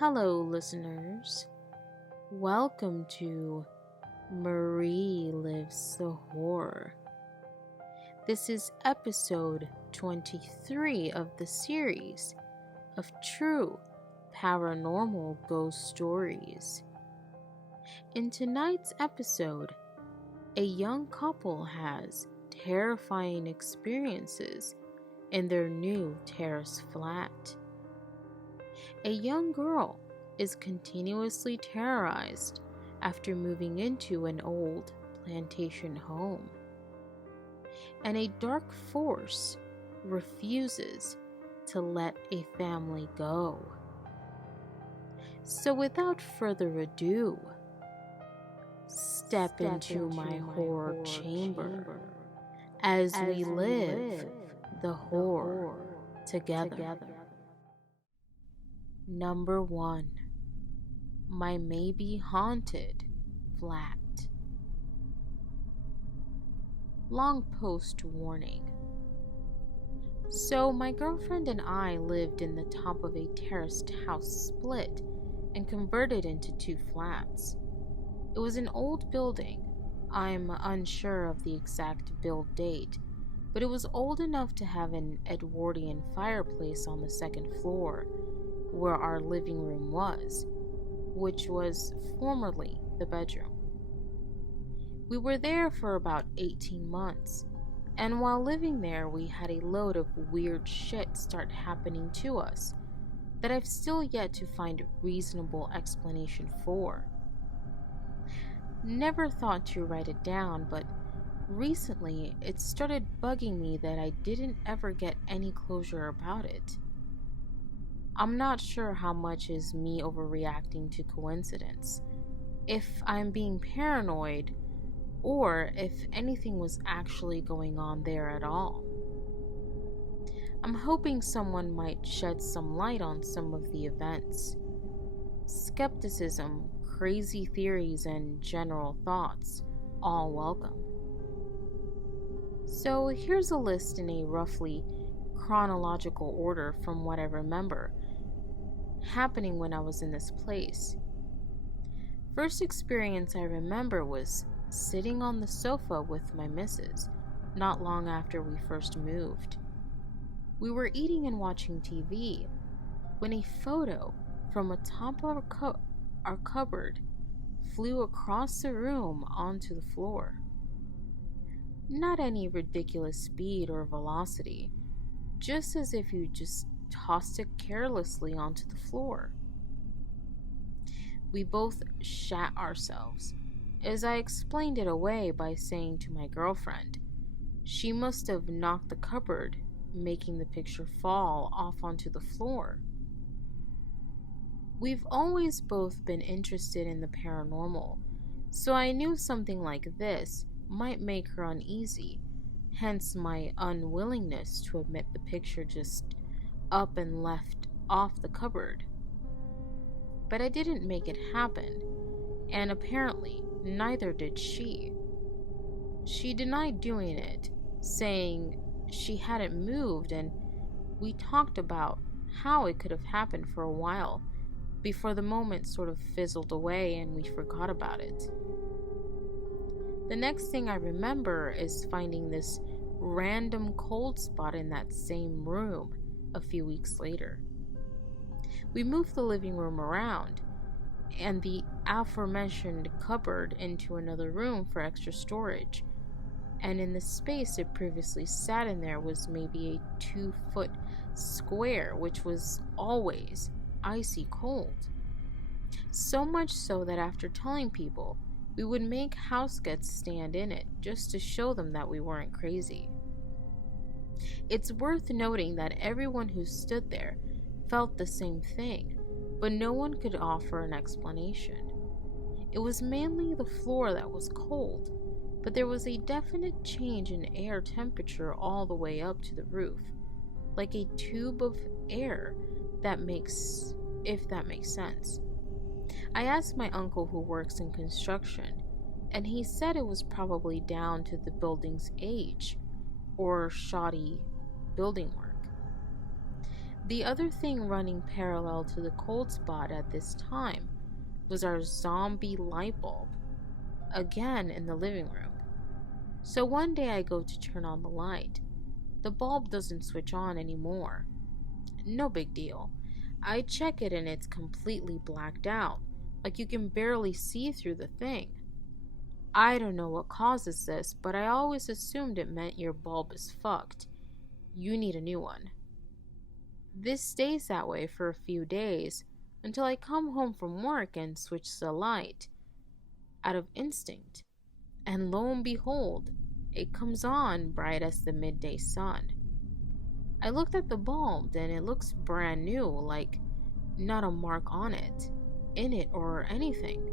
Hello, listeners. Welcome to Marie Lives the Horror. This is episode 23 of the series of True Paranormal Ghost Stories. In tonight's episode, a young couple has terrifying experiences in their new terrace flat. A young girl is continuously terrorized after moving into an old plantation home. And a dark force refuses to let a family go. So without further ado, step into my horror chamber as we live the horror together. Number 1. My maybe haunted flat. Long post warning. So my girlfriend and I lived in the top of a terraced house split and converted into 2 flats. It was an old building. I'm unsure of the exact build date, but it was old enough to have an Edwardian fireplace on the 2nd floor, where our living room was, which was formerly the bedroom. We were there for about 18 months, and while living there, we had a load of weird shit start happening to us that I've still yet to find a reasonable explanation for. Never thought to write it down, but recently it started bugging me that I didn't ever get any closure about it. I'm not sure how much is me overreacting to coincidence, if I'm being paranoid, or if anything was actually going on there at all. I'm hoping someone might shed some light on some of the events. Skepticism, crazy theories, and general thoughts, all welcome. So here's a list in a roughly chronological order from what I remember happening when I was in this place. First experience I remember was sitting on the sofa with my missus not long after we first moved. We were eating and watching TV when a photo from atop our cupboard flew across the room onto the floor. Not any ridiculous speed or velocity, just as if you just tossed it carelessly onto the floor. We both shat ourselves, as I explained it away by saying to my girlfriend, she must have knocked the cupboard, making the picture fall off onto the floor. We've always both been interested in the paranormal, so I knew something like this might make her uneasy, hence my unwillingness to admit the picture just up and left off the cupboard. But I didn't make it happen, and apparently neither did she. She denied doing it, saying she hadn't moved, and we talked about how it could have happened for a while before the moment sort of fizzled away and we forgot about it. The next thing I remember is finding this random cold spot in that same room a few weeks later. We moved the living room around and the aforementioned cupboard into another room for extra storage, and in the space it previously sat in there was maybe a 2-foot square, which was always icy cold. So much so that after telling people, we would make house guests stand in it just to show them that we weren't crazy. It's worth noting that everyone who stood there felt the same thing, but no one could offer an explanation. It was mainly the floor that was cold, but there was a definite change in air temperature all the way up to the roof, like a tube of air, if that makes sense. I asked my uncle who works in construction, and he said it was probably down to the building's age or shoddy building work. The other thing running parallel to the cold spot at this time was our zombie light bulb, again in the living room. So one day I go to turn on the light. The bulb doesn't switch on anymore. No big deal. I check it and it's completely blacked out, like you can barely see through the thing. I don't know what causes this, but I always assumed it meant your bulb is fucked. You need a new one. This stays that way for a few days until I come home from work and switch the light out of instinct. And lo and behold, it comes on bright as the midday sun. I looked at the bulb and it looks brand new, like not a mark on it, in it, or anything.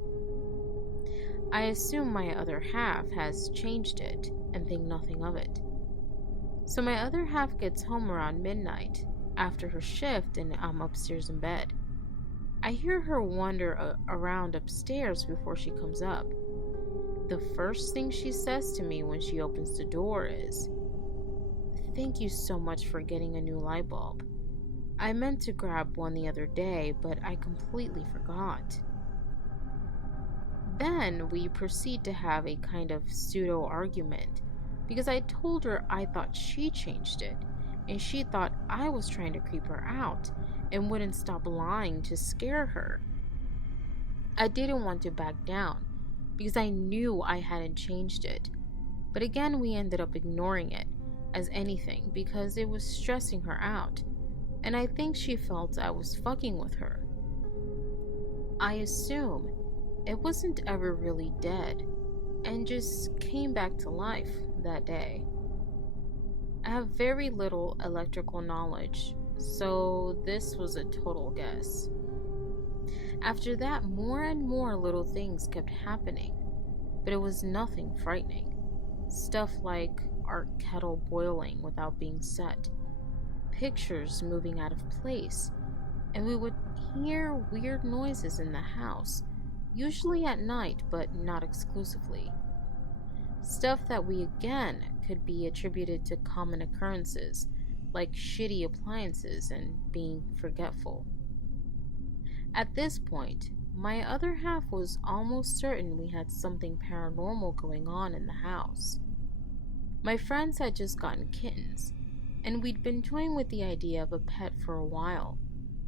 I assume my other half has changed it and think nothing of it. So my other half gets home around midnight after her shift and I'm upstairs in bed. I hear her wander around upstairs before she comes up. The first thing she says to me when she opens the door is, "Thank you so much for getting a new light bulb. I meant to grab one the other day, but I completely forgot." Then we proceed to have a kind of pseudo argument because I told her I thought she changed it and she thought I was trying to creep her out and wouldn't stop lying to scare her. I didn't want to back down because I knew I hadn't changed it, but again we ended up ignoring it as anything because it was stressing her out, and I think she felt I was fucking with her. I assume it wasn't ever really dead and just came back to life that day. I have very little electrical knowledge, so this was a total guess. After that, more and more little things kept happening, but it was nothing frightening. Stuff like our kettle boiling without being set, pictures moving out of place, and we would hear weird noises in the house, usually at night, but not exclusively. Stuff that we again could be attributed to common occurrences, like shitty appliances and being forgetful. At this point, my other half was almost certain we had something paranormal going on in the house. My friends had just gotten kittens, and we'd been toying with the idea of a pet for a while.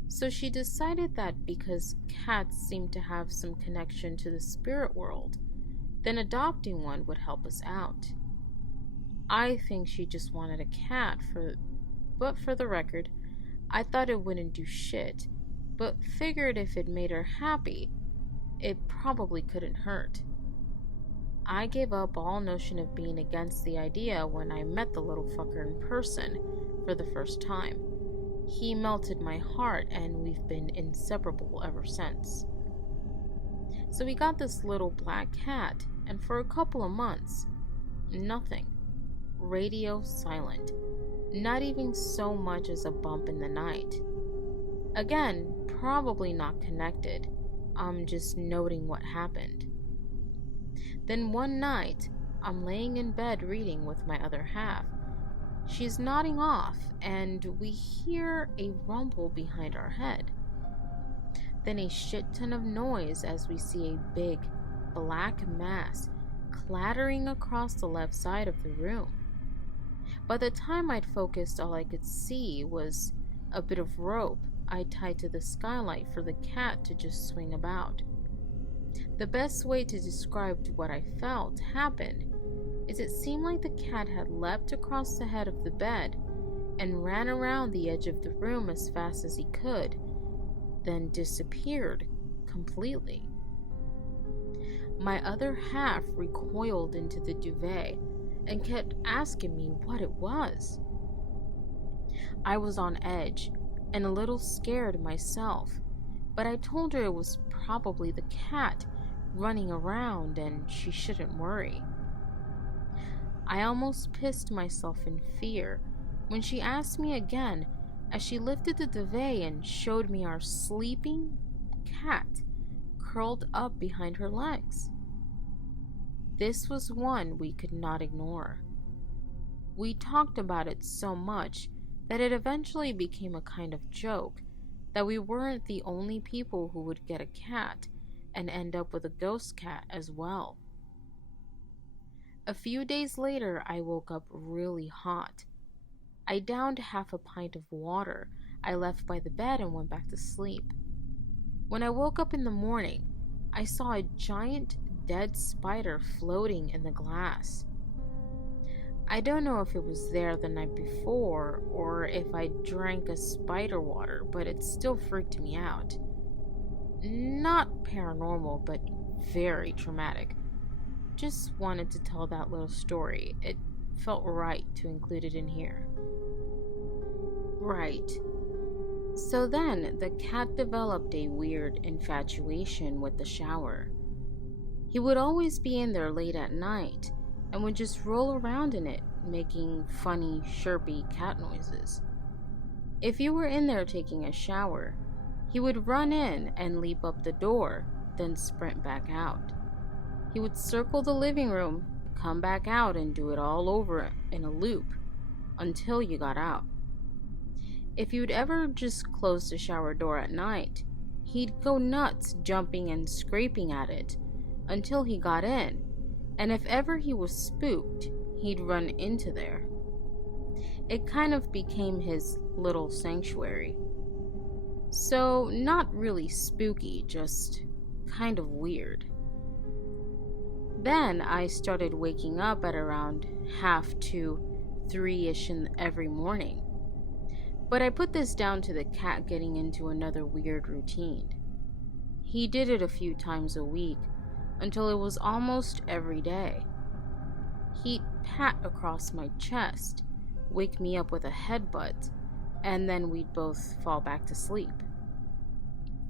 So she decided that because cats seemed to have some connection to the spirit world, then adopting one would help us out. I think she just wanted a cat but for the record, I thought it wouldn't do shit, but figured if it made her happy, it probably couldn't hurt. I gave up all notion of being against the idea when I met the little fucker in person for the first time. He melted my heart, and we've been inseparable ever since. So we got this little black cat, and for a couple of months, nothing. Radio silent. Not even so much as a bump in the night. Again, probably not connected. I'm just noting what happened. Then one night, I'm laying in bed reading with my other half. She's nodding off, and we hear a rumble behind our head. Then a shit ton of noise as we see a big, black mass clattering across the left side of the room. By the time I'd focused, all I could see was a bit of rope I tied to the skylight for the cat to just swing about. The best way to describe what I felt happened is it seemed like the cat had leapt across the head of the bed and ran around the edge of the room as fast as he could, then disappeared completely. My other half recoiled into the duvet and kept asking me what it was. I was on edge and a little scared myself, but I told her it was probably the cat running around and she shouldn't worry. I almost pissed myself in fear when she asked me again as she lifted the duvet and showed me our sleeping cat curled up behind her legs. This was one we could not ignore. We talked about it so much that it eventually became a kind of joke that we weren't the only people who would get a cat and end up with a ghost cat as well. A few days later, I woke up really hot. I downed half a pint of water I left by the bed and went back to sleep. When I woke up in the morning, I saw a giant dead spider floating in the glass. I don't know if it was there the night before or if I drank a spider water, but it still freaked me out. Not paranormal, but very traumatic. Just wanted to tell that little story. It felt right to include it in here. Right. So then, the cat developed a weird infatuation with the shower. He would always be in there late at night and would just roll around in it, making funny, chirpy cat noises. If you were in there taking a shower, he would run in and leap up the door, then sprint back out. He would circle the living room, come back out, and do it all over in a loop until you got out. If you'd ever just close the shower door at night, he'd go nuts jumping and scraping at it until he got in, and if ever he was spooked, he'd run into there. It kind of became his little sanctuary. So, not really spooky, just kind of weird. Then I started waking up at around 2:30, 3-ish every morning. But I put this down to the cat getting into another weird routine. He did it a few times a week until it was almost every day. He'd pat across my chest, wake me up with a headbutt, and then we'd both fall back to sleep.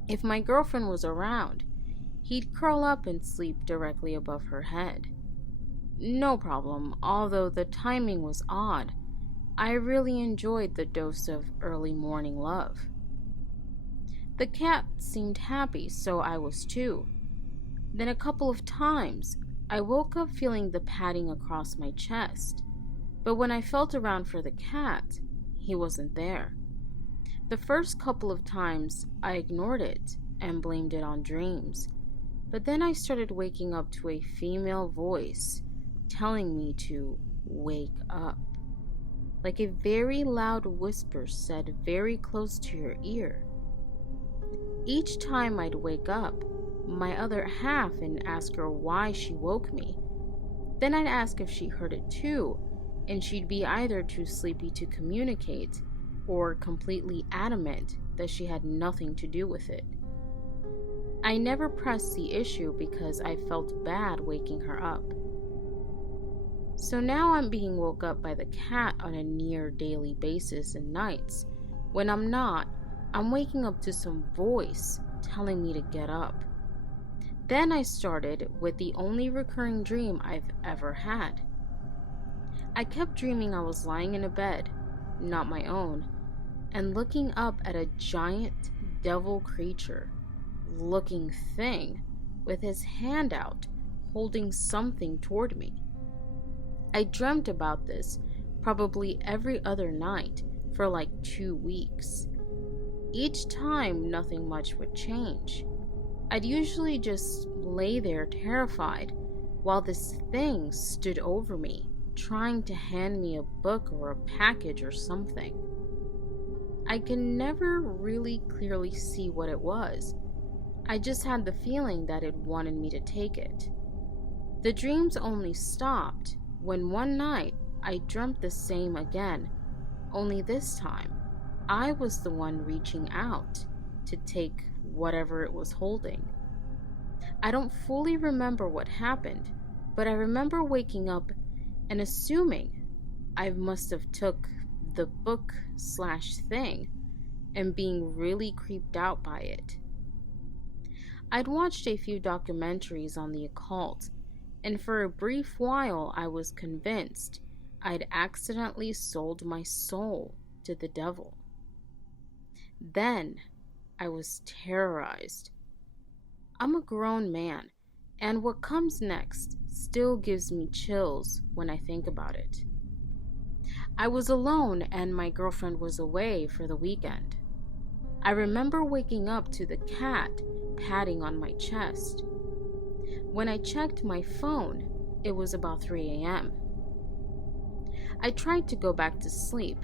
If my girlfriend was around, he'd curl up and sleep directly above her head. No problem, although the timing was odd. I really enjoyed the dose of early morning love. The cat seemed happy, so I was too. Then a couple of times, I woke up feeling the patting across my chest, but when I felt around for the cat, he wasn't there. The first couple of times, I ignored it and blamed it on dreams, but then I started waking up to a female voice telling me to wake up. Like a very loud whisper said very close to your ear. Each time I'd wake up, my other half and ask her why she woke me. Then I'd ask if she heard it too, and she'd be either too sleepy to communicate or completely adamant that she had nothing to do with it. I never pressed the issue because I felt bad waking her up. So now I'm being woke up by the cat on a near daily basis and nights. When I'm not, I'm waking up to some voice telling me to get up. Then I started with the only recurring dream I've ever had. I kept dreaming I was lying in a bed, not my own, and looking up at a giant devil creature looking thing with his hand out holding something toward me. I dreamt about this probably every other night for like 2 weeks. Each time nothing much would change. I'd usually just lay there terrified while this thing stood over me, trying to hand me a book or a package or something. I can never really clearly see what it was. I just had the feeling that it wanted me to take it. The dreams only stopped when one night I dreamt the same again, only this time I was the one reaching out to take whatever it was holding. I don't fully remember what happened, but I remember waking up and assuming I must have took the book/thing and being really creeped out by it. I'd watched a few documentaries on the occult, and for a brief while I was convinced I'd accidentally sold my soul to the devil. Then I was terrorized. I'm a grown man, and what comes next still gives me chills when I think about it. I was alone and my girlfriend was away for the weekend. I remember waking up to the cat patting on my chest. When I checked my phone, it was about 3 a.m. I tried to go back to sleep,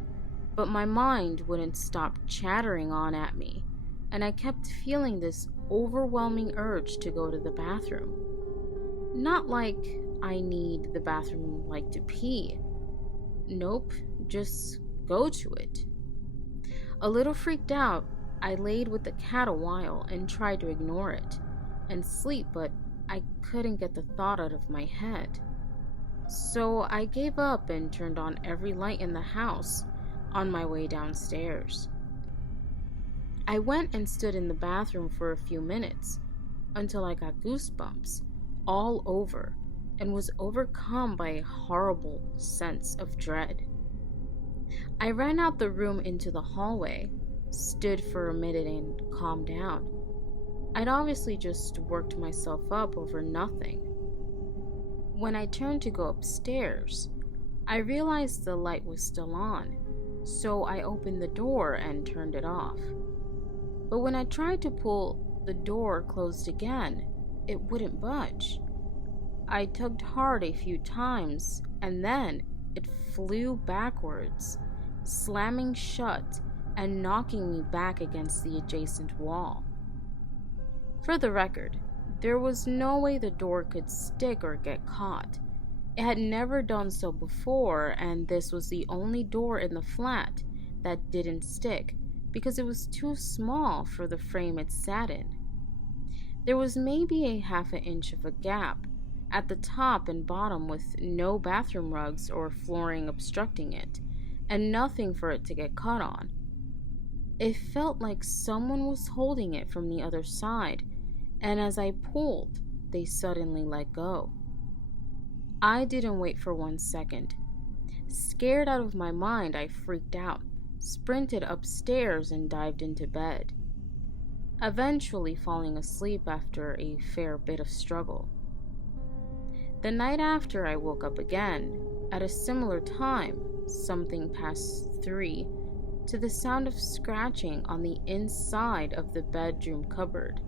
but my mind wouldn't stop chattering on at me, and I kept feeling this overwhelming urge to go to the bathroom. Not like I need the bathroom like to pee. Nope, just go to it. A little freaked out, I laid with the cat a while and tried to ignore it and sleep, but I couldn't get the thought out of my head. So I gave up and turned on every light in the house on my way downstairs. I went and stood in the bathroom for a few minutes until I got goosebumps all over and was overcome by a horrible sense of dread. I ran out the room into the hallway, stood for a minute and calmed down. I'd obviously just worked myself up over nothing. When I turned to go upstairs, I realized the light was still on, so I opened the door and turned it off. But when I tried to pull the door closed again, it wouldn't budge. I tugged hard a few times, and then it flew backwards, slamming shut and knocking me back against the adjacent wall. For the record, there was no way the door could stick or get caught. It had never done so before, and this was the only door in the flat that didn't stick because it was too small for the frame it sat in. There was maybe a half an inch of a gap at the top and bottom with no bathroom rugs or flooring obstructing it, and nothing for it to get caught on. It felt like someone was holding it from the other side, and as I pulled, they suddenly let go. I didn't wait for 1 second. Scared out of my mind, I freaked out, sprinted upstairs, and dived into bed, eventually falling asleep after a fair bit of struggle. The night after, I woke up again, at a similar time, something past 3, to the sound of scratching on the inside of the bedroom cupboard.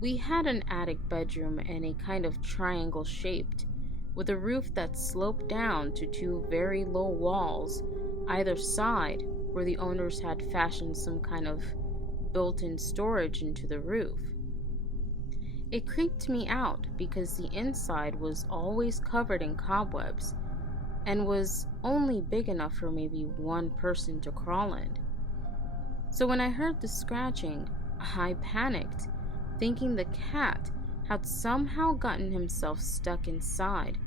We had an attic bedroom in a kind of triangle shaped, with a roof that sloped down to 2 very low walls either side, where the owners had fashioned some kind of built-in storage into the roof. It creeped me out because the inside was always covered in cobwebs and was only big enough for maybe 1 person to crawl in. So when I heard the scratching, I panicked, thinking the cat had somehow gotten himself stuck inside,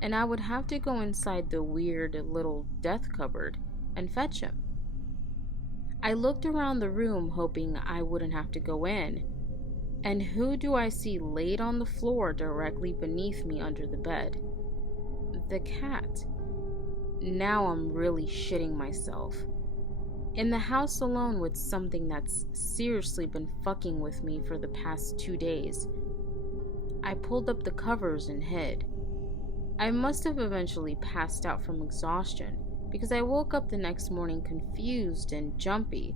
and I would have to go inside the weird little death cupboard and fetch him. I looked around the room hoping I wouldn't have to go in, and who do I see laid on the floor directly beneath me under the bed? The cat. Now I'm really shitting myself. In the house alone with something that's seriously been fucking with me for the past 2 days. I pulled up the covers and hid. I must have eventually passed out from exhaustion because I woke up the next morning confused and jumpy,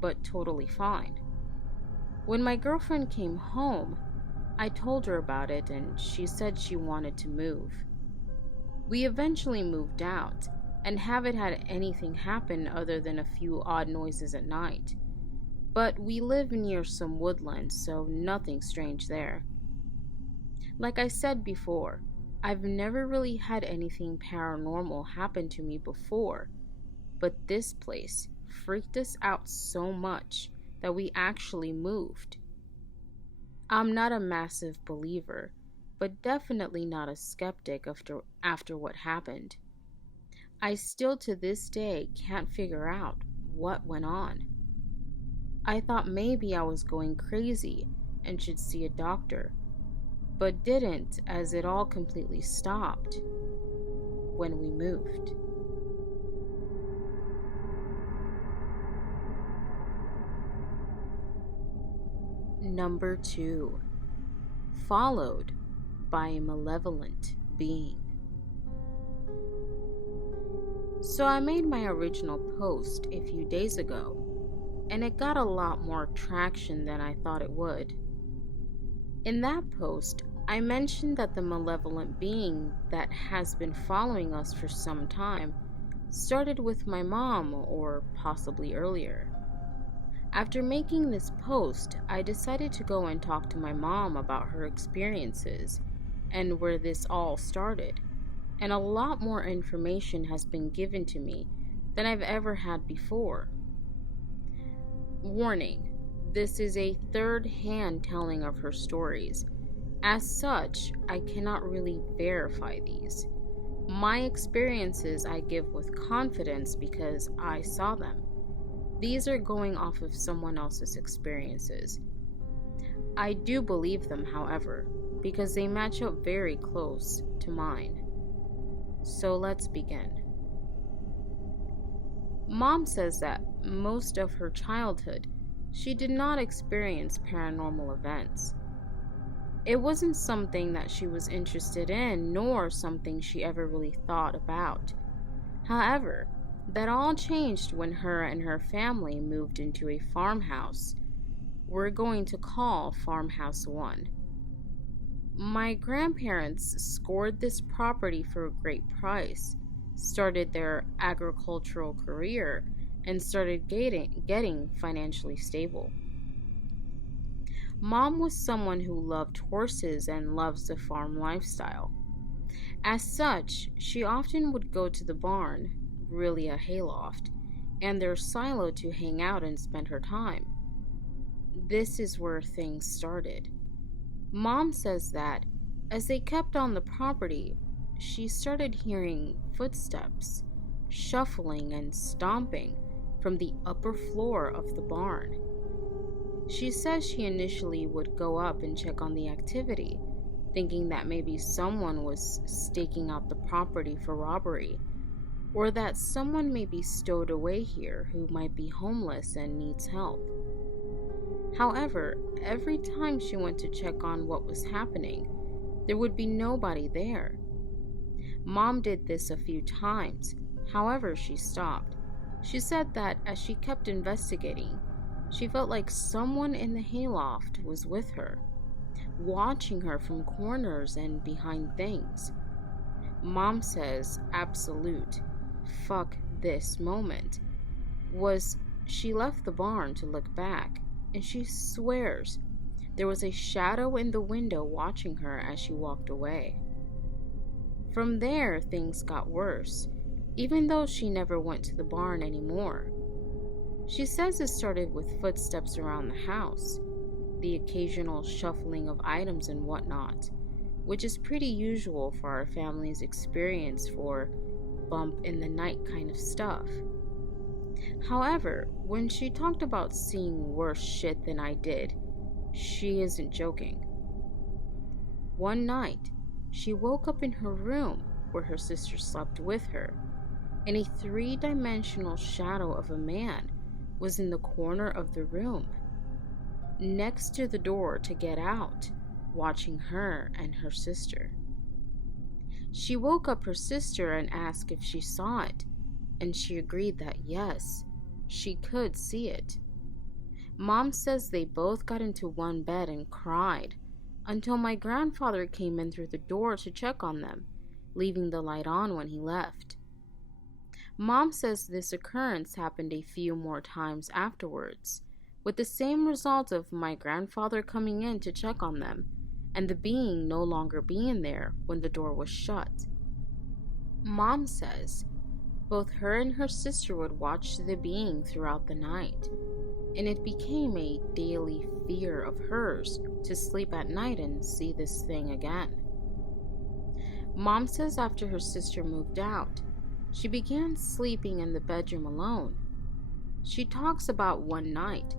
but totally fine. When my girlfriend came home, I told her about it and she said she wanted to move. We eventually moved out and haven't had anything happen other than a few odd noises at night. But we live near some woodland, so nothing strange there. Like I said before, I've never really had anything paranormal happen to me before, but this place freaked us out so much that we actually moved. I'm not a massive believer, but definitely not a skeptic after what happened. I still to this day can't figure out what went on. I thought maybe I was going crazy and should see a doctor, but didn't, as it all completely stopped when we moved. Number 2. Followed by a malevolent being. So I made my original post a few days ago, and it got a lot more traction than I thought it would. In that post, I mentioned that the malevolent being that has been following us for some time started with my mom, or possibly earlier. After making this post, I decided to go and talk to my mom about her experiences and where this all started, and a lot more information has been given to me than I've ever had before. Warning: this is a third-hand telling of her stories. As such, I cannot really verify these. My experiences I give with confidence because I saw them. These are going off of someone else's experiences. I do believe them, however, because they match up very close to mine. So let's begin. Mom says that most of her childhood, she did not experience paranormal events. It wasn't something that she was interested in, nor something she ever really thought about. However, that all changed when her and her family moved into a farmhouse we're going to call Farmhouse 1. My grandparents scored this property for a great price, started their agricultural career, and started getting financially stable. Mom was someone who loved horses and loves the farm lifestyle. As such, she often would go to the barn, really a hayloft, and their silo to hang out and spend her time. This is where things started. Mom says that as they kept on the property, she started hearing footsteps, shuffling and stomping from the upper floor of the barn. She says she initially would go up and check on the activity, thinking that maybe someone was staking out the property for robbery, or that someone may be stowed away here who might be homeless and needs help. However, every time she went to check on what was happening, there would be nobody there. Mom did this a few times, however, she stopped. She said that as she kept investigating, she felt like someone in the hayloft was with her, watching her from corners and behind things. Mom says absolute fuck this moment was she left the barn to look back, and she swears there was a shadow in the window watching her as she walked away. From there, things got worse, even though she never went to the barn anymore. She says it started with footsteps around the house, the occasional shuffling of items and whatnot, which is pretty usual for our family's experience for bump in the night kind of stuff. However, when she talked about seeing worse shit than I did, she isn't joking. One night, she woke up in her room where her sister slept with her, and a three-dimensional shadow of a man was in the corner of the room, next to the door to get out, watching her and her sister. She woke up her sister and asked if she saw it, and she agreed that yes, she could see it. Mom says they both got into one bed and cried until my grandfather came in through the door to check on them, leaving the light on when he left. Mom says this occurrence happened a few more times afterwards, with the same result of my grandfather coming in to check on them, and the being no longer being there when the door was shut. Mom says both her and her sister would watch the being throughout the night, and it became a daily fear of hers to sleep at night and see this thing again. Mom says after her sister moved out, she began sleeping in the bedroom alone. She talks about one night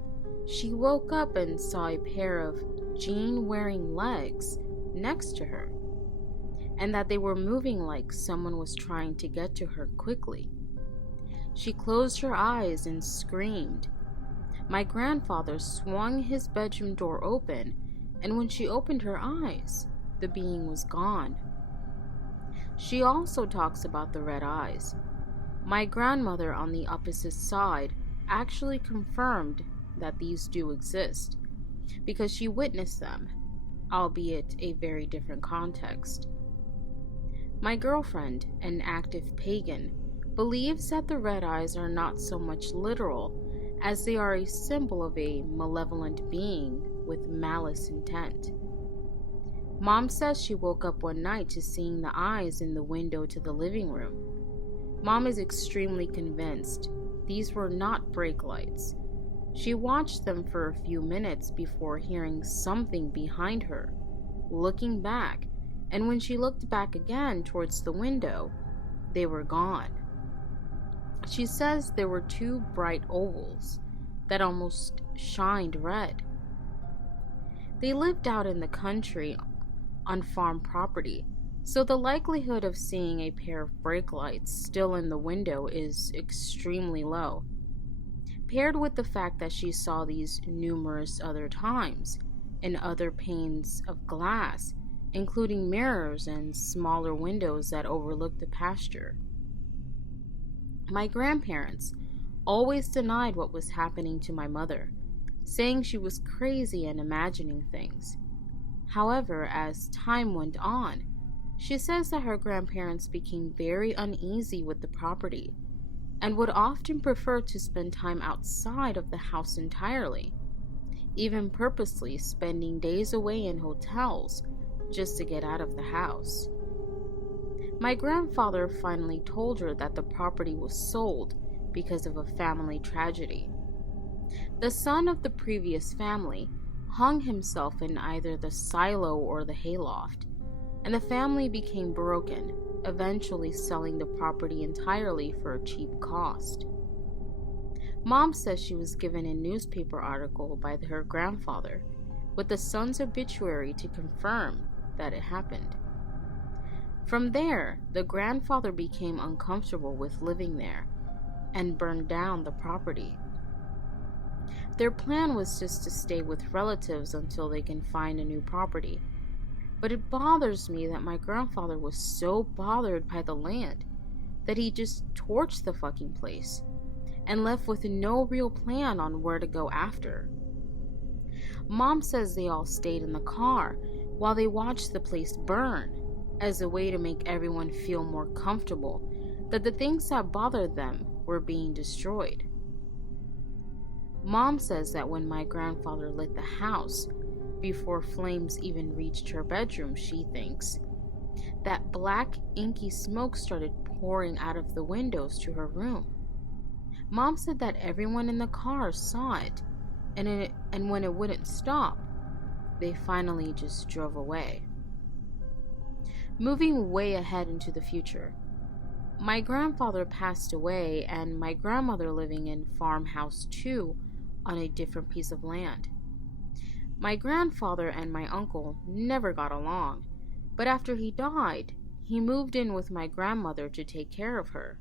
she woke up and saw a pair of jean-wearing legs next to her, and that they were moving like someone was trying to get to her quickly. She closed her eyes and screamed. My grandfather swung his bedroom door open, and when she opened her eyes, the being was gone. She also talks about the red eyes. My grandmother on the opposite side actually confirmed that these do exist because she witnessed them, albeit a very different context. My girlfriend, an active pagan, believes that the red eyes are not so much literal as they are a symbol of a malevolent being with malice intent. Mom says she woke up one night to seeing the eyes in the window to the living room. Mom is extremely convinced these were not brake lights. She watched them for a few minutes before hearing something behind her, looking back, and when she looked back again towards the window, they were gone. She says there were two bright ovals that almost shined red. They lived out in the country on farm property, so the likelihood of seeing a pair of brake lights still in the window is extremely low. Paired with the fact that she saw these numerous other times in other panes of glass, including mirrors and smaller windows that overlooked the pasture. My grandparents always denied what was happening to my mother, saying she was crazy and imagining things. However, as time went on, she says that her grandparents became very uneasy with the property and would often prefer to spend time outside of the house entirely, even purposely spending days away in hotels just to get out of the house. My grandfather finally told her that the property was sold because of a family tragedy. The son of the previous family hung himself in either the silo or the hayloft, and the family became broken, eventually selling the property entirely for a cheap cost. Mom says she was given a newspaper article by her grandfather with the son's obituary to confirm that it happened. From there, the grandfather became uncomfortable with living there and burned down the property. Their plan was just to stay with relatives until they can find a new property. But it bothers me that my grandfather was so bothered by the land that he just torched the fucking place and left with no real plan on where to go after. Mom says they all stayed in the car while they watched the place burn as a way to make everyone feel more comfortable that the things that bothered them were being destroyed. Mom says that when my grandfather lit the house, before flames even reached her bedroom, she thinks that black, inky smoke started pouring out of the windows to her room. Mom said that everyone in the car saw it, and when it wouldn't stop, they finally just drove away. Moving way ahead into the future, my grandfather passed away and my grandmother living in farmhouse 2 on a different piece of land. My grandfather and my uncle never got along, but after he died, he moved in with my grandmother to take care of her.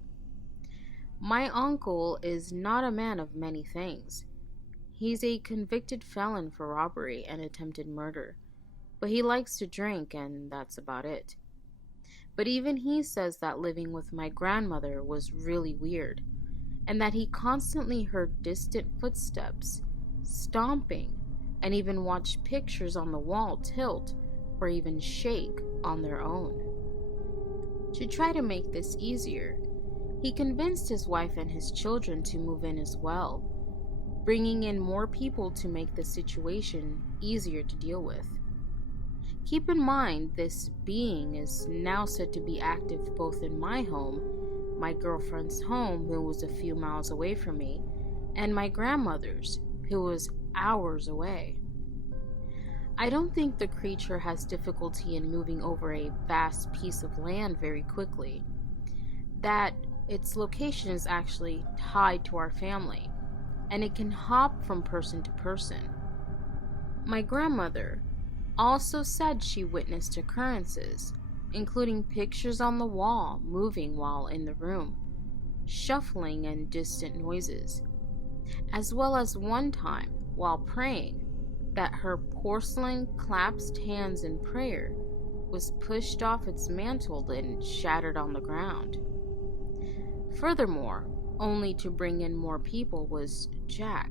My uncle is not a man of many things. He's a convicted felon for robbery and attempted murder, but he likes to drink and that's about it. But even he says that living with my grandmother was really weird, and that he constantly heard distant footsteps, stomping, and even watched pictures on the wall tilt or even shake on their own. To try to make this easier, he convinced his wife and his children to move in as well, bringing in more people to make the situation easier to deal with. Keep in mind, this being is now said to be active both in my home, my girlfriend's home, who was a few miles away from me, and my grandmother's, who was hours away. I don't think the creature has difficulty in moving over a vast piece of land very quickly, that its location is actually tied to our family, and it can hop from person to person. My grandmother also said she witnessed occurrences, including pictures on the wall moving while in the room, shuffling and distant noises, as well as one time, while praying, that her porcelain clasped hands in prayer was pushed off its mantle and shattered on the ground. Furthermore, only to bring in more people, was Jack.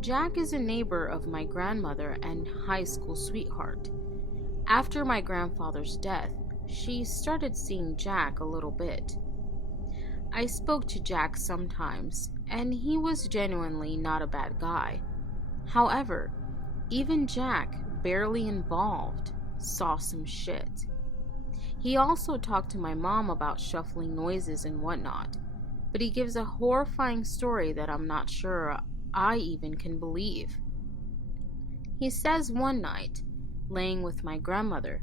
Jack is a neighbor of my grandmother and high school sweetheart. After my grandfather's death, she started seeing Jack a little bit. I spoke to Jack sometimes, and he was genuinely not a bad guy. However, even Jack, barely involved, saw some shit. He also talked to my mom about shuffling noises and whatnot, but he gives a horrifying story that I'm not sure I even can believe. He says one night, laying with my grandmother,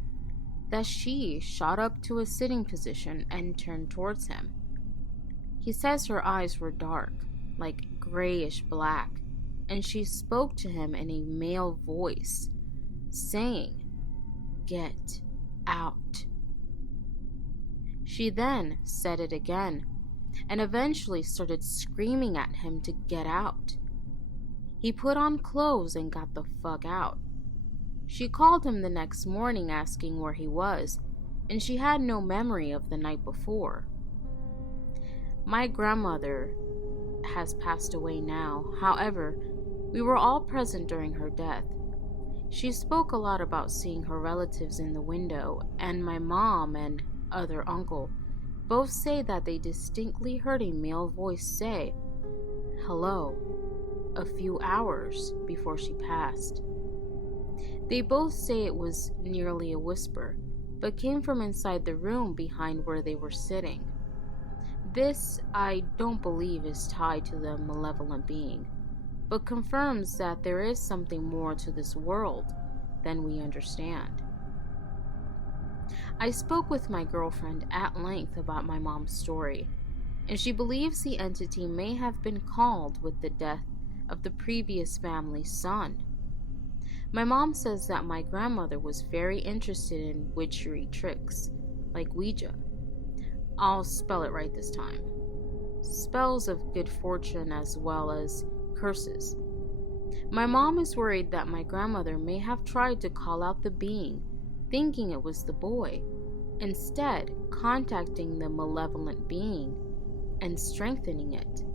that she shot up to a sitting position and turned towards him. He says her eyes were dark, like grayish black, and she spoke to him in a male voice, saying, "Get out." She then said it again, and eventually started screaming at him to get out. He put on clothes and got the fuck out. She called him the next morning asking where he was, and she had no memory of the night before. My grandmother has passed away now. However, we were all present during her death. She spoke a lot about seeing her relatives in the window, and my mom and other uncle both say that they distinctly heard a male voice say, "Hello," a few hours before she passed. They both say it was nearly a whisper, but came from inside the room behind where they were sitting. This, I don't believe, is tied to the malevolent being, but confirms that there is something more to this world than we understand. I spoke with my girlfriend at length about my mom's story, and she believes the entity may have been called with the death of the previous family's son. My mom says that my grandmother was very interested in witchery tricks, like Ouija. I'll spell it right this time. Spells of good fortune as well as curses. My mom is worried that my grandmother may have tried to call out the being, thinking it was the boy, instead contacting the malevolent being and strengthening it.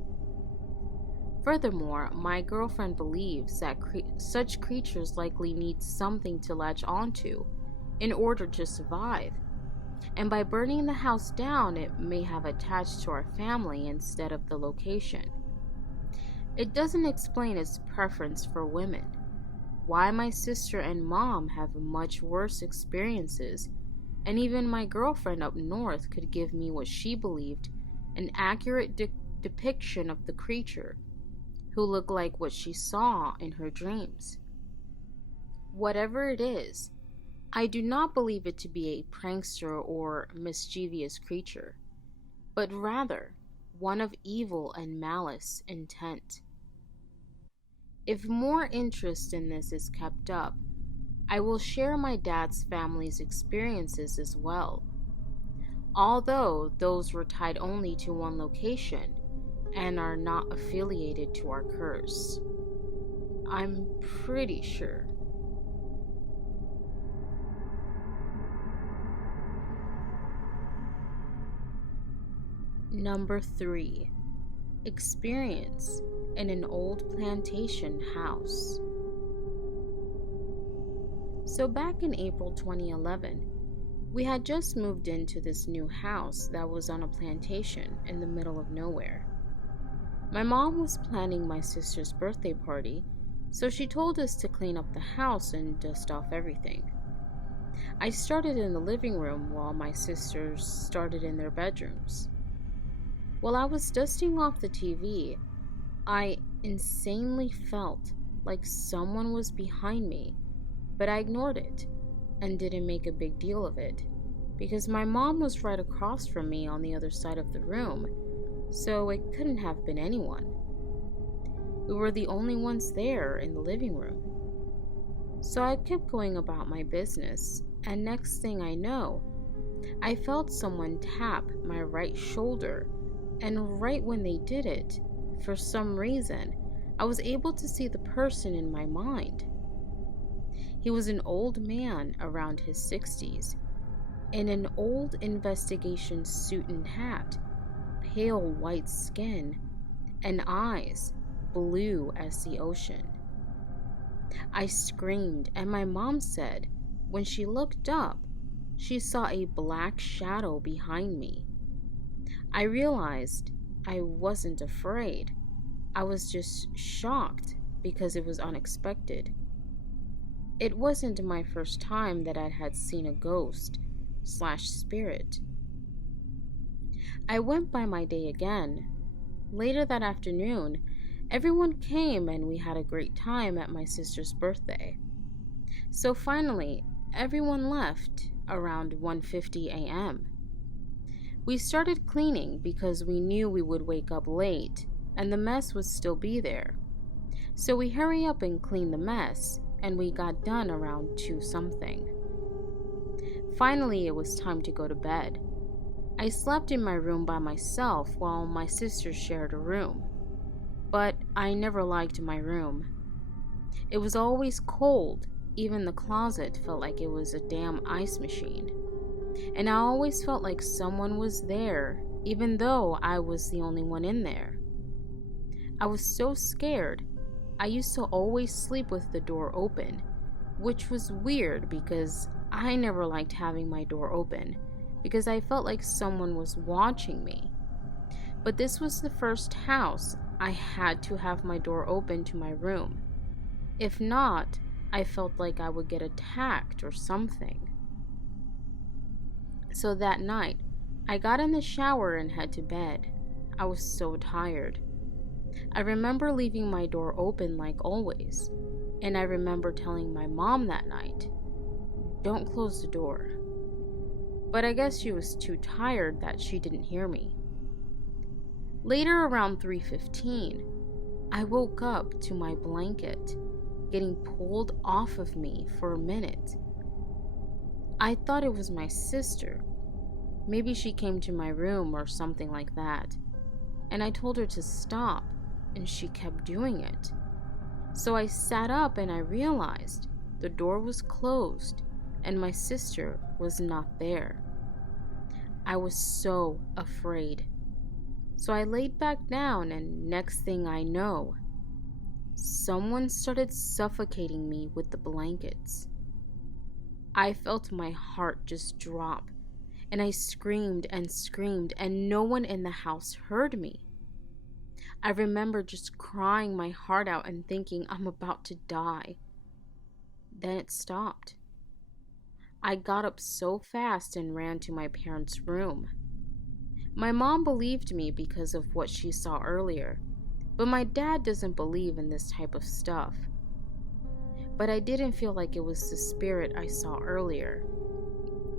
Furthermore, my girlfriend believes that such creatures likely need something to latch onto in order to survive, and by burning the house down, it may have attached to our family instead of the location. It doesn't explain its preference for women, why my sister and mom have much worse experiences, and even my girlfriend up north could give me what she believed an accurate depiction of the creature, who looked like what she saw in her dreams. Whatever it is, I do not believe it to be a prankster or mischievous creature, but rather one of evil and malice intent. If more interest in this is kept up, I will share my dad's family's experiences as well, although those were tied only to one location and are not affiliated to our curse. I'm pretty sure. Number 3. Experience in an old plantation house. So back in April 2011, we had just moved into this new house that was on a plantation in the middle of nowhere. My mom was planning my sister's birthday party, so she told us to clean up the house and dust off everything. I started in the living room while my sisters started in their bedrooms. While I was dusting off the TV, I insanely felt like someone was behind me, but I ignored it and didn't make a big deal of it because my mom was right across from me on the other side of the room, so it couldn't have been anyone. We were the only ones there in the living room. So I kept going about my business, and next thing I know, I felt someone tap my right shoulder, and right when they did it, for some reason, I was able to see the person in my mind. He was an old man around his 60s, in an old investigation suit and hat, pale white skin and eyes blue as the ocean. I screamed, and my mom said when she looked up, she saw a black shadow behind me. I realized I wasn't afraid. I was just shocked because it was unexpected. It wasn't my first time that I had seen a ghost/spirit. I went by my day again. Later that afternoon, everyone came and we had a great time at my sister's birthday. So finally, everyone left around 1:50 a.m. We started cleaning because we knew we would wake up late and the mess would still be there. So we hurry up and clean the mess, and we got done around 2 something. Finally, it was time to go to bed. I slept in my room by myself while my sister shared a room. But I never liked my room. It was always cold. Even the closet felt like it was a damn ice machine. And I always felt like someone was there, even though I was the only one in there. I was so scared. I used to always sleep with the door open, which was weird because I never liked having my door open because I felt like someone was watching me. But this was the first house I had to have my door open to my room. If not, I felt like I would get attacked or something. So that night, I got in the shower and head to bed. I was so tired. I remember leaving my door open like always, and I remember telling my mom that night, "Don't close the door." But I guess she was too tired that she didn't hear me. Later, around 3:15, I woke up to my blanket getting pulled off of me for a minute. I thought it was my sister. Maybe she came to my room or something like that. And I told her to stop, and she kept doing it. So I sat up and I realized the door was closed and my sister was not there. I was so afraid. So I laid back down, and next thing I know, someone started suffocating me with the blankets. I felt my heart just drop, and I screamed and screamed, and no one in the house heard me. I remember just crying my heart out and thinking I'm about to die. Then it stopped. I got up so fast and ran to my parents' room. My mom believed me because of what she saw earlier, but my dad doesn't believe in this type of stuff. But I didn't feel like it was the spirit I saw earlier.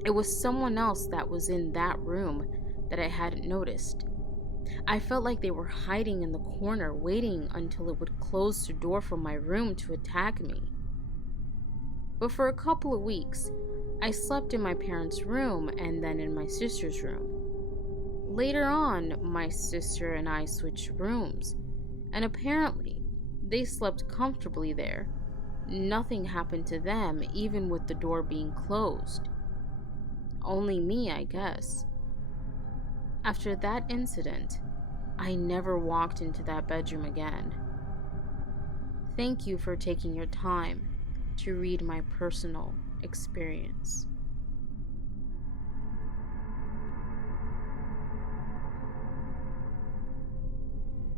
It was someone else that was in that room that I hadn't noticed. I felt like they were hiding in the corner, waiting until it would close the door from my room to attack me. But for a couple of weeks, I slept in my parents' room and then in my sister's room. Later on, my sister and I switched rooms, and apparently, they slept comfortably there. Nothing happened to them, even with the door being closed. Only me, I guess. After that incident, I never walked into that bedroom again. Thank you for taking your time to read my personal experience.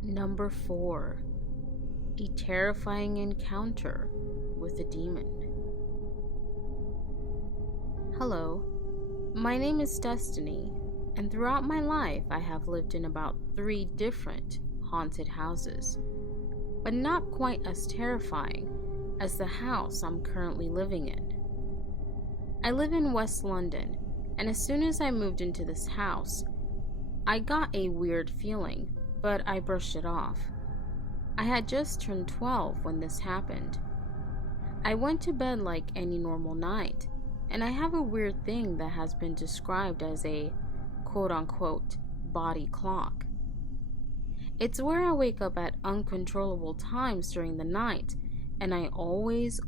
Number 4. A terrifying encounter with a demon. Hello, my name is Destiny, and throughout my life I have lived in about 3 different haunted houses, but not quite as terrifying as the house I'm currently living in. I live in West London, and as soon as I moved into this house, I got a weird feeling, but I brushed it off. I had just turned 12 when this happened. I went to bed like any normal night, and I have a weird thing that has been described as a quote-unquote body clock. It's where I wake up at uncontrollable times during the night, and I always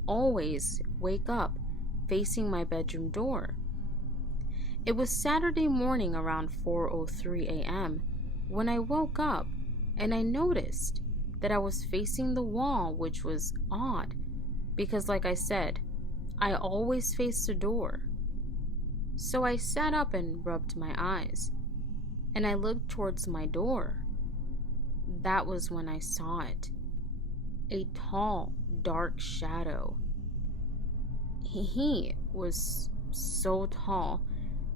wake up facing my bedroom door. It was Saturday morning around 4:03 a.m., when I woke up and I noticed that I was facing the wall, which was odd because, like I said, I always face the door. So I sat up and rubbed my eyes, and I looked towards my door. That was when I saw it. A tall, dark shadow. He was so tall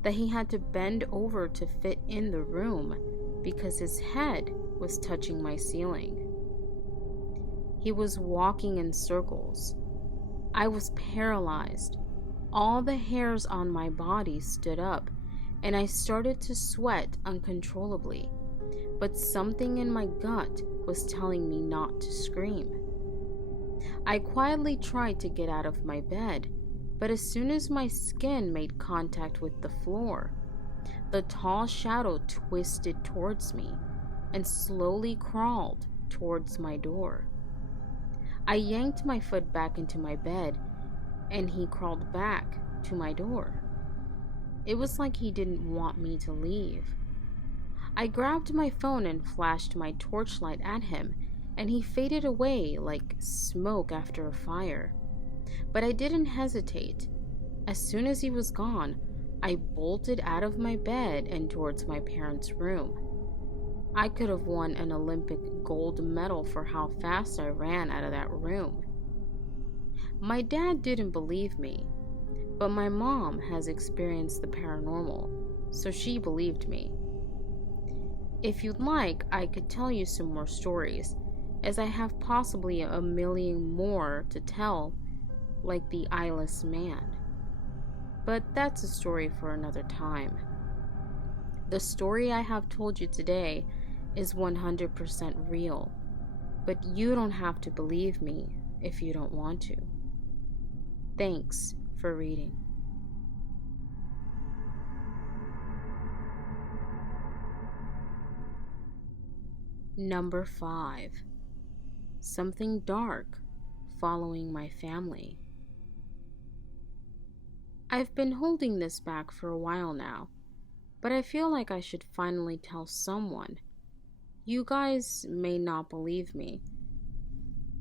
that he had to bend over to fit in the room because his head was touching my ceiling. He was walking in circles. I was paralyzed. All the hairs on my body stood up, and I started to sweat uncontrollably, but something in my gut was telling me not to scream. I quietly tried to get out of my bed, but as soon as my skin made contact with the floor, the tall shadow twisted towards me and slowly crawled towards my door. I yanked my foot back into my bed, and he crawled back to my door. It was like he didn't want me to leave. I grabbed my phone and flashed my torchlight at him, and he faded away like smoke after a fire. But I didn't hesitate. As soon as he was gone, I bolted out of my bed and towards my parents' room. I could have won an Olympic gold medal for how fast I ran out of that room. My dad didn't believe me, but my mom has experienced the paranormal, so she believed me. If you'd like, I could tell you some more stories, as I have possibly a million more to tell, like the eyeless man. But that's a story for another time. The story I have told you today is 100% real, but you don't have to believe me if you don't want to. Thanks for reading. Number 5. Something dark following my family. I've been holding this back for a while now, but I feel like I should finally tell someone. You guys may not believe me,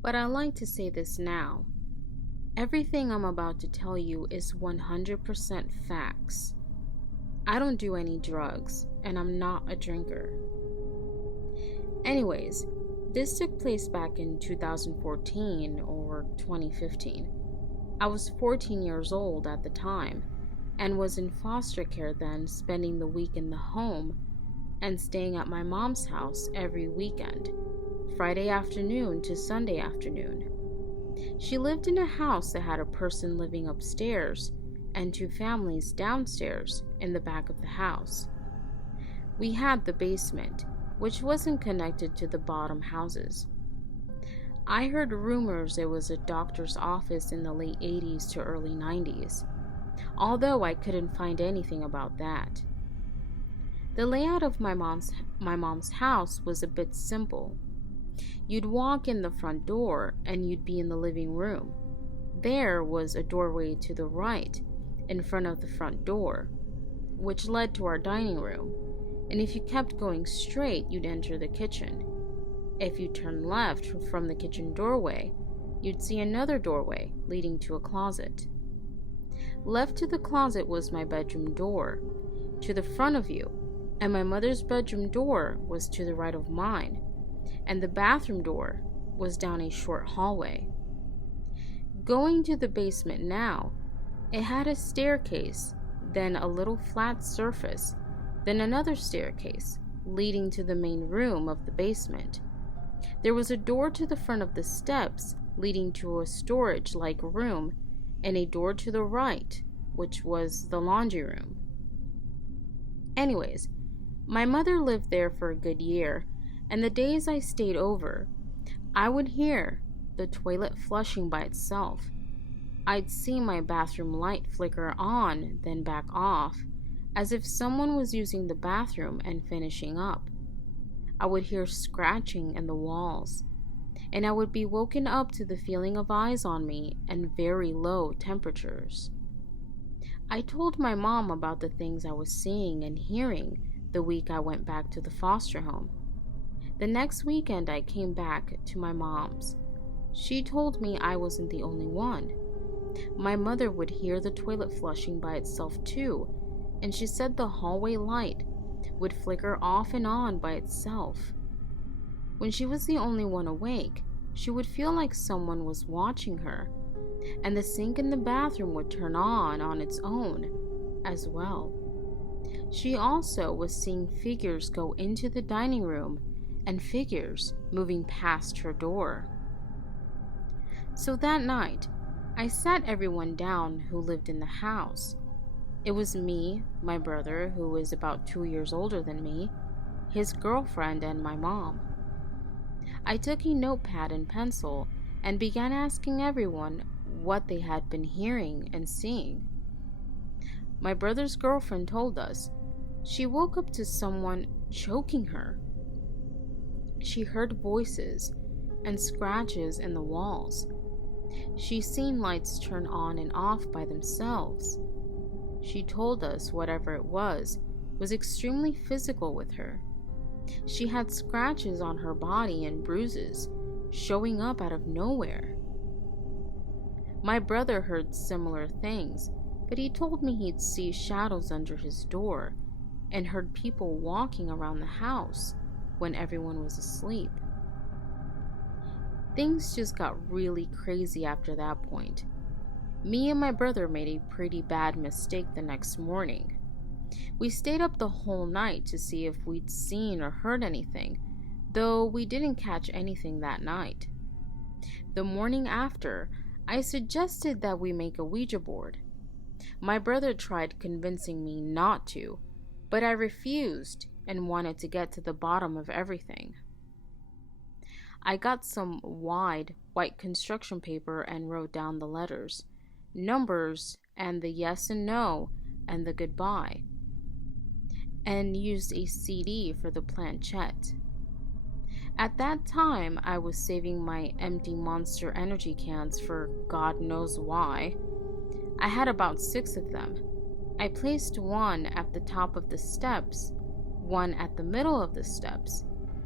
but I like to say this now. Everything I'm about to tell you is 100% facts. I don't do any drugs, and I'm not a drinker. Anyways, this took place back in 2014 or 2015. I was 14 years old at the time and was in foster care then, spending the week in the home and staying at my mom's house every weekend, Friday afternoon to Sunday afternoon. She lived in a house that had a person living upstairs and 2 families downstairs in the back of the house. We had the basement, which wasn't connected to the bottom houses. I heard rumors it was a doctor's office in the late 80s to early 90s, although I couldn't find anything about that. The layout of my mom's house was a bit simple. You'd walk in the front door and you'd be in the living room. There was a doorway to the right in front of the front door, which led to our dining room, and if you kept going straight, you'd enter the kitchen. If you turned left from the kitchen doorway, you'd see another doorway leading to a closet. Left to the closet was my bedroom door, to the front of you, and my mother's bedroom door was to the right of mine, and the bathroom door was down a short hallway. Going to the basement now, it had a staircase, then a little flat surface, then another staircase leading to the main room of the basement. There was a door to the front of the steps leading to a storage-like room, and a door to the right, which was the laundry room. Anyways, my mother lived there for a good year, and the days I stayed over, I would hear the toilet flushing by itself. I'd see my bathroom light flicker on, then back off, as if someone was using the bathroom and finishing up. I would hear scratching in the walls, and I would be woken up to the feeling of eyes on me and very low temperatures. I told my mom about the things I was seeing and hearing the week I went back to the foster home. The next weekend I came back to my mom's. She told me I wasn't the only one. My mother would hear the toilet flushing by itself too, and she said the hallway light would flicker off and on by itself. When she was the only one awake, she would feel like someone was watching her, and the sink in the bathroom would turn on its own as well. She also was seeing figures go into the dining room and figures moving past her door. So that night, I sat everyone down who lived in the house. It was me, my brother, who is about 2 years older than me, his girlfriend, and my mom. I took a notepad and pencil and began asking everyone what they had been hearing and seeing. My brother's girlfriend told us she woke up to someone choking her. She heard voices and scratches in the walls. She seen lights turn on and off by themselves. She told us whatever it was extremely physical with her. She had scratches on her body and bruises showing up out of nowhere. My brother heard similar things, but he told me he'd see shadows under his door and heard people walking around the house when everyone was asleep. Things just got really crazy after that point. Me and my brother made a pretty bad mistake the next morning. We stayed up the whole night to see if we'd seen or heard anything, though we didn't catch anything that night. The morning after, I suggested that we make a Ouija board. My brother tried convincing me not to, but I refused and wanted to get to the bottom of everything. I got some wide white construction paper and wrote down the letters, numbers, and the yes and no and the goodbye, and used a CD for the planchette. At that time, I was saving my empty Monster Energy cans for God knows why. I had about 6 of them. I placed one at the top of the steps, one at the middle of the steps,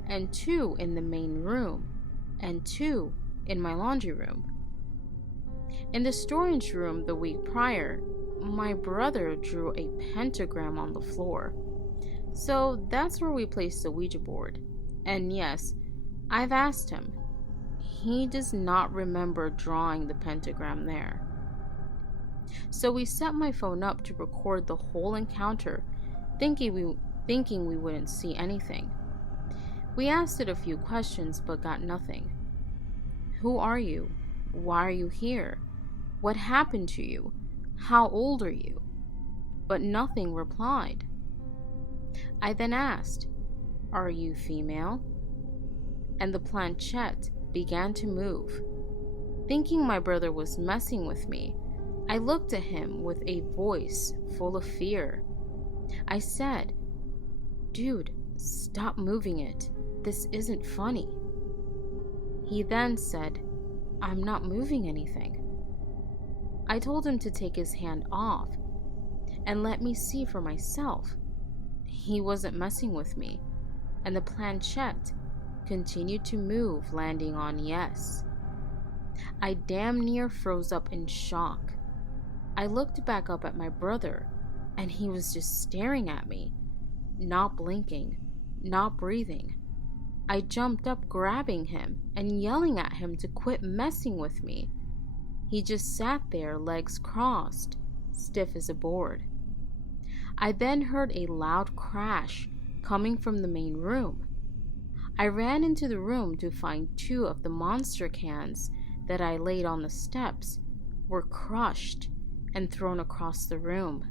and 2 in the main room, and 2 in my laundry room. In the storage room the week prior, my brother drew a pentagram on the floor. So that's where we placed the Ouija board. And yes, I've asked him. He does not remember drawing the pentagram there. So we set my phone up to record the whole encounter, thinking we wouldn't see anything. We asked it a few questions but got nothing. Who are you? Why are you here? What happened to you? How old are you? But nothing replied. I then asked, are you female? And the planchette began to move. Thinking my brother was messing with me, I looked at him with a voice full of fear. I said, dude, stop moving it. This isn't funny. He then said, I'm not moving anything. I told him to take his hand off and let me see for myself. He wasn't messing with me, and the planchette continued to move, landing on yes. I damn near froze up in shock. I looked back up at my brother, and he was just staring at me, not blinking, not breathing. I jumped up, grabbing him and yelling at him to quit messing with me. He just sat there, legs crossed, stiff as a board. I then heard a loud crash coming from the main room. I ran into the room to find 2 of the monster cans that I laid on the steps were crushed and thrown across the room.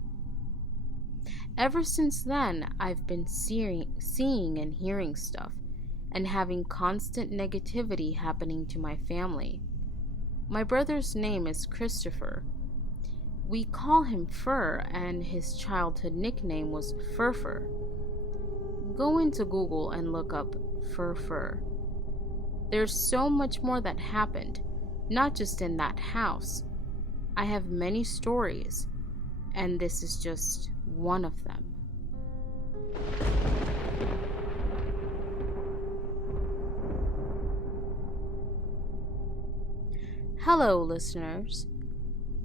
Ever since then, I've been seeing and hearing stuff, and having constant negativity happening to my family. My brother's name is Christopher. We call him Fur, and his childhood nickname was Fur. Go into Google and look up Fur. There's so much more that happened, not just in that house. I have many stories, and this is just one of them. Hello, listeners.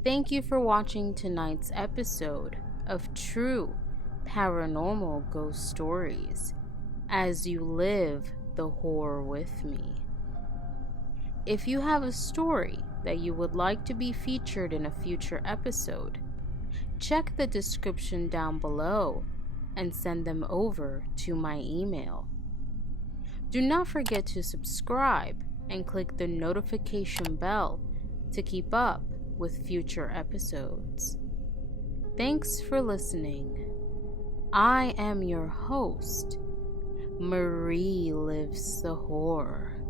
Thank you for watching tonight's episode of True Paranormal Ghost Stories as you live the horror with me. If you have a story that you would like to be featured in a future episode, check the description down below and send them over to my email. Do not forget to subscribe and click the notification bell to keep up with future episodes. Thanks for listening. I am your host, Marie Lives the Horror.